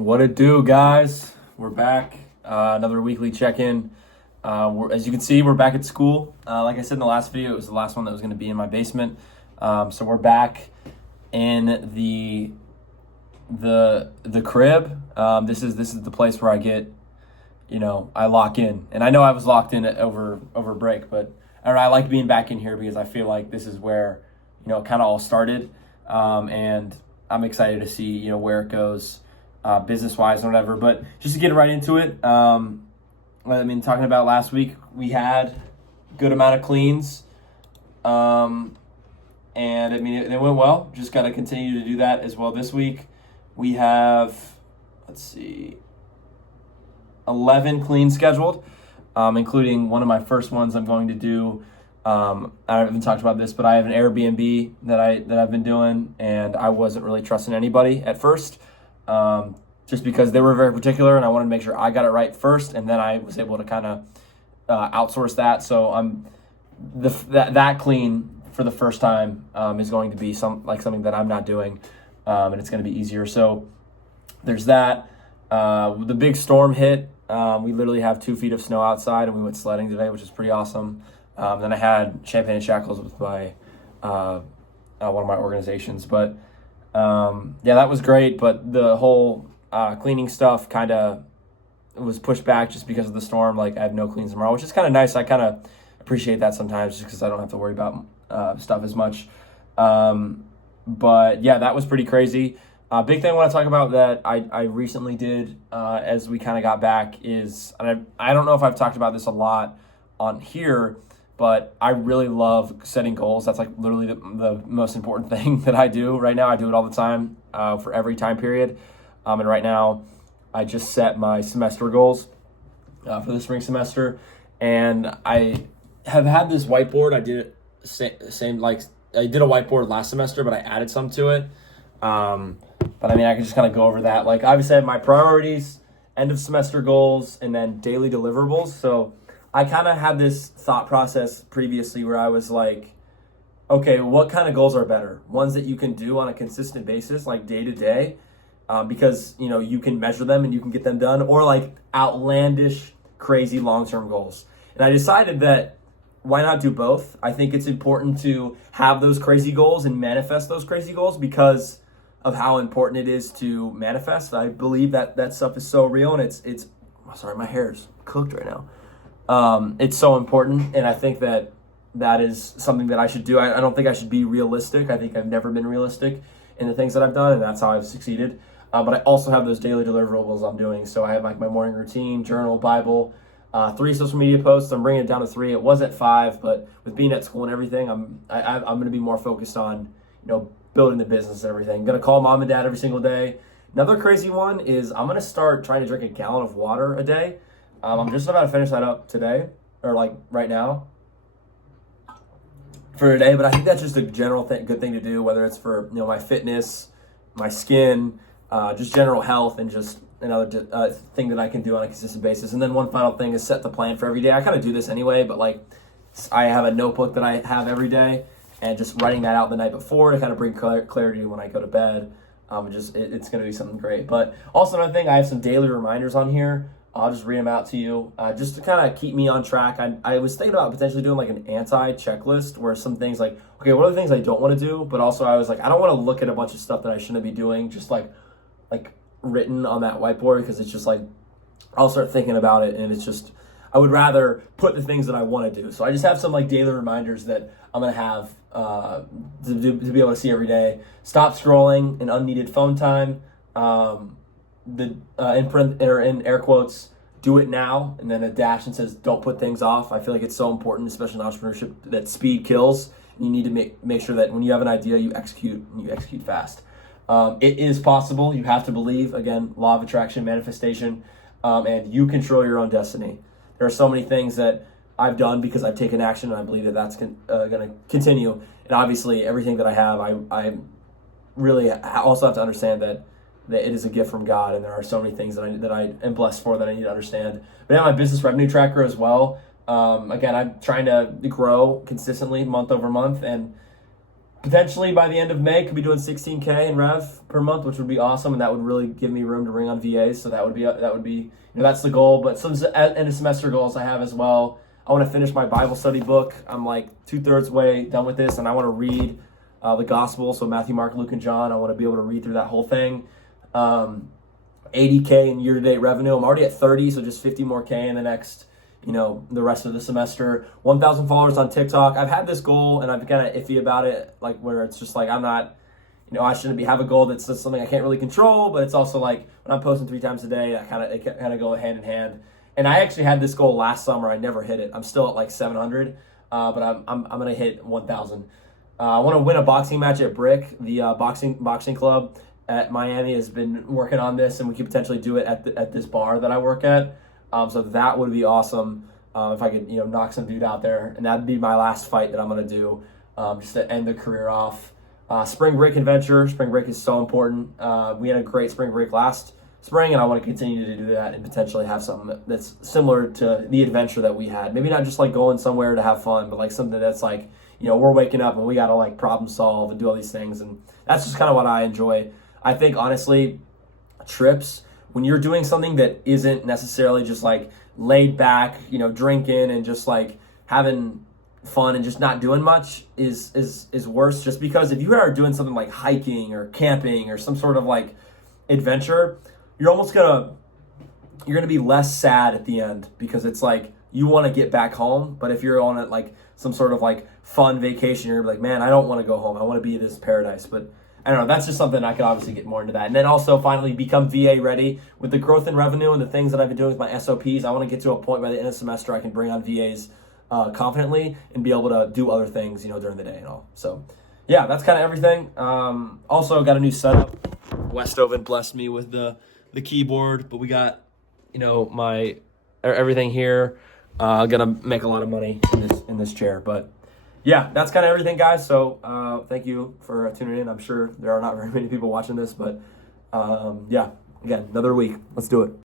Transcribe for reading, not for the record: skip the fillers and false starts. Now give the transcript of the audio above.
What it do, guys? We're back. Another weekly check-in. As you can see, we're back at school. Like I said in the last video, it was the last one that was going to be in my basement. So we're back in the crib. This is the place where I get, I lock in. And I know I was locked in over break, but I like being back in here because I feel like this is where, it kind of all started. And I'm excited to see, where it goes. Business-wise and whatever, but just to get right into it, talking about last week, we had a good amount of cleans, and they went well. Just got to continue to do that as well this week. We have, 11 cleans scheduled, including one of my first ones I'm going to do. I haven't talked about this, but I have an Airbnb that I've been doing, and I wasn't really trusting anybody at first. Just because they were very particular and I wanted to make sure I got it right first, and then I was able to kind of outsource that. So that clean for the first time is going to be something that I'm not doing, and it's going to be easier. So there's that. The big storm hit. We literally have 2 feet of snow outside, and we went sledding today, which is pretty awesome. Then I had Champagne and Shackles with my one of my organizations, but that was great. But the whole cleaning stuff kind of was pushed back just because of the storm. Like, I have no cleans tomorrow, which is kind of nice. I kind of appreciate that sometimes just because I don't have to worry about stuff as much. But yeah, that was pretty crazy. Big thing I want to talk about that I recently did as we kind of got back is, and I don't know if I've talked about this a lot on here, but I really love setting goals. That's like literally the most important thing that I do right now. I do it all the time for every time period. And right now, I just set my semester goals for the spring semester. And I have had this whiteboard. I did it I did a whiteboard last semester, but I added some to it. But I can just kind of go over that. Like, obviously I have my priorities, end of semester goals, and then daily deliverables. So I kind of had this thought process previously where I was like, okay, what kind of goals are better? Ones that you can do on a consistent basis, like day to day, because, you can measure them and you can get them done, or like outlandish, crazy long-term goals. And I decided that why not do both? I think it's important to have those crazy goals and manifest those crazy goals because of how important it is to manifest. I believe that stuff is so real, and it's sorry, my hair's cooked right now. It's so important, and I think that is something that I should do. I don't think I should be realistic. I think I've never been realistic in the things that I've done, and that's how I've succeeded. But I also have those daily deliverables I'm doing. So I have like my morning routine, journal, Bible, 3 social media posts. I'm bringing it down to 3. It was at 5, but with being at school and everything, I'm going to be more focused on, building the business and everything. I'm going to call mom and dad every single day. Another crazy one is I'm going to start trying to drink a gallon of water a day. I'm just about to finish that up today, or like right now for today. But I think that's just a general good thing to do, whether it's for, my fitness, my skin, just general health, and just another thing that I can do on a consistent basis. And then one final thing is set the plan for every day. I kind of do this anyway, but like I have a notebook that I have every day, and just writing that out the night before to kind of bring clarity when I go to bed. It's going to be something great. But also another thing, I have some daily reminders on here. I'll just read them out to you just to kind of keep me on track. I was thinking about potentially doing like an anti-checklist where some things like, okay, what are the things I don't want to do? But also I was like, I don't want to look at a bunch of stuff that I shouldn't be doing just like written on that whiteboard, because it's just like, I'll start thinking about it, and it's just, I would rather put the things that I want to do. So I just have some like daily reminders that I'm going to have to be able to see every day. Stop scrolling and unneeded phone time. In air quotes, do it now, and then a dash and says don't put things off. I feel like it's so important, especially in entrepreneurship, that speed kills. You need to make sure that when you have an idea, you execute fast. It is possible. You have to believe, again, law of attraction, manifestation, and you control your own destiny. There are so many things that I've done because I've taken action, and I believe that that's going to continue. And obviously, everything that I have, I really also have to understand that it is a gift from God, and there are so many things that I am blessed for that I need to understand. But I have my business revenue tracker as well. Again, I'm trying to grow consistently month over month, and potentially by the end of May, could be doing 16K in rev per month, which would be awesome, and that would really give me room to bring on VAs. So that would be that's the goal. But some end of semester goals I have as well. I want to finish my Bible study book. I'm like 2/3 way done with this, and I want to read the gospel. So Matthew, Mark, Luke, and John. I want to be able to read through that whole thing. 80K in year-to-date revenue. I'm already at 30, so just 50 more K in the next, the rest of the semester. 1,000 followers on TikTok. I've had this goal, and I'm kind of iffy about it, like where it's just like I'm not, I shouldn't have a goal that's just something I can't really control, but it's also like when I'm posting 3 times a day, it kind of go hand in hand. And I actually had this goal last summer. I never hit it. I'm still at like 700, but I'm gonna hit 1,000. I want to win a boxing match at Brick, the boxing club at Miami has been working on this, and we could potentially do it at this bar that I work at. So that would be awesome if I could knock some dude out there, and that'd be my last fight that I'm gonna do just to end the career off. Spring break adventure. Spring break is so important. We had a great spring break last spring, and I want to continue to do that and potentially have something that's similar to the adventure that we had. Maybe not just like going somewhere to have fun, but like something that's like, we're waking up and we got to like problem solve and do all these things. And that's just kind of what I enjoy. I think honestly, trips, when you're doing something that isn't necessarily just like laid back, drinking and just like having fun and just not doing much is worse, just because if you are doing something like hiking or camping or some sort of like adventure, you're gonna be less sad at the end because it's like you want to get back home. But if you're on it like some sort of like fun vacation, you're like, man, I don't want to go home. I want to be in this paradise. But I don't know. That's just something I could obviously get more into that. And then also finally become VA ready with the growth in revenue and the things that I've been doing with my SOPs. I want to get to a point by the end of the semester I can bring on VAs confidently and be able to do other things, during the day and all. So yeah, that's kind of everything. Also got a new setup. Westoven blessed me with the keyboard, but we got, my everything here. Gonna make a lot of money in this chair, but yeah, that's kind of everything, guys. So thank you for tuning in. I'm sure there are not very many people watching this, but yeah, again, another week. Let's do it.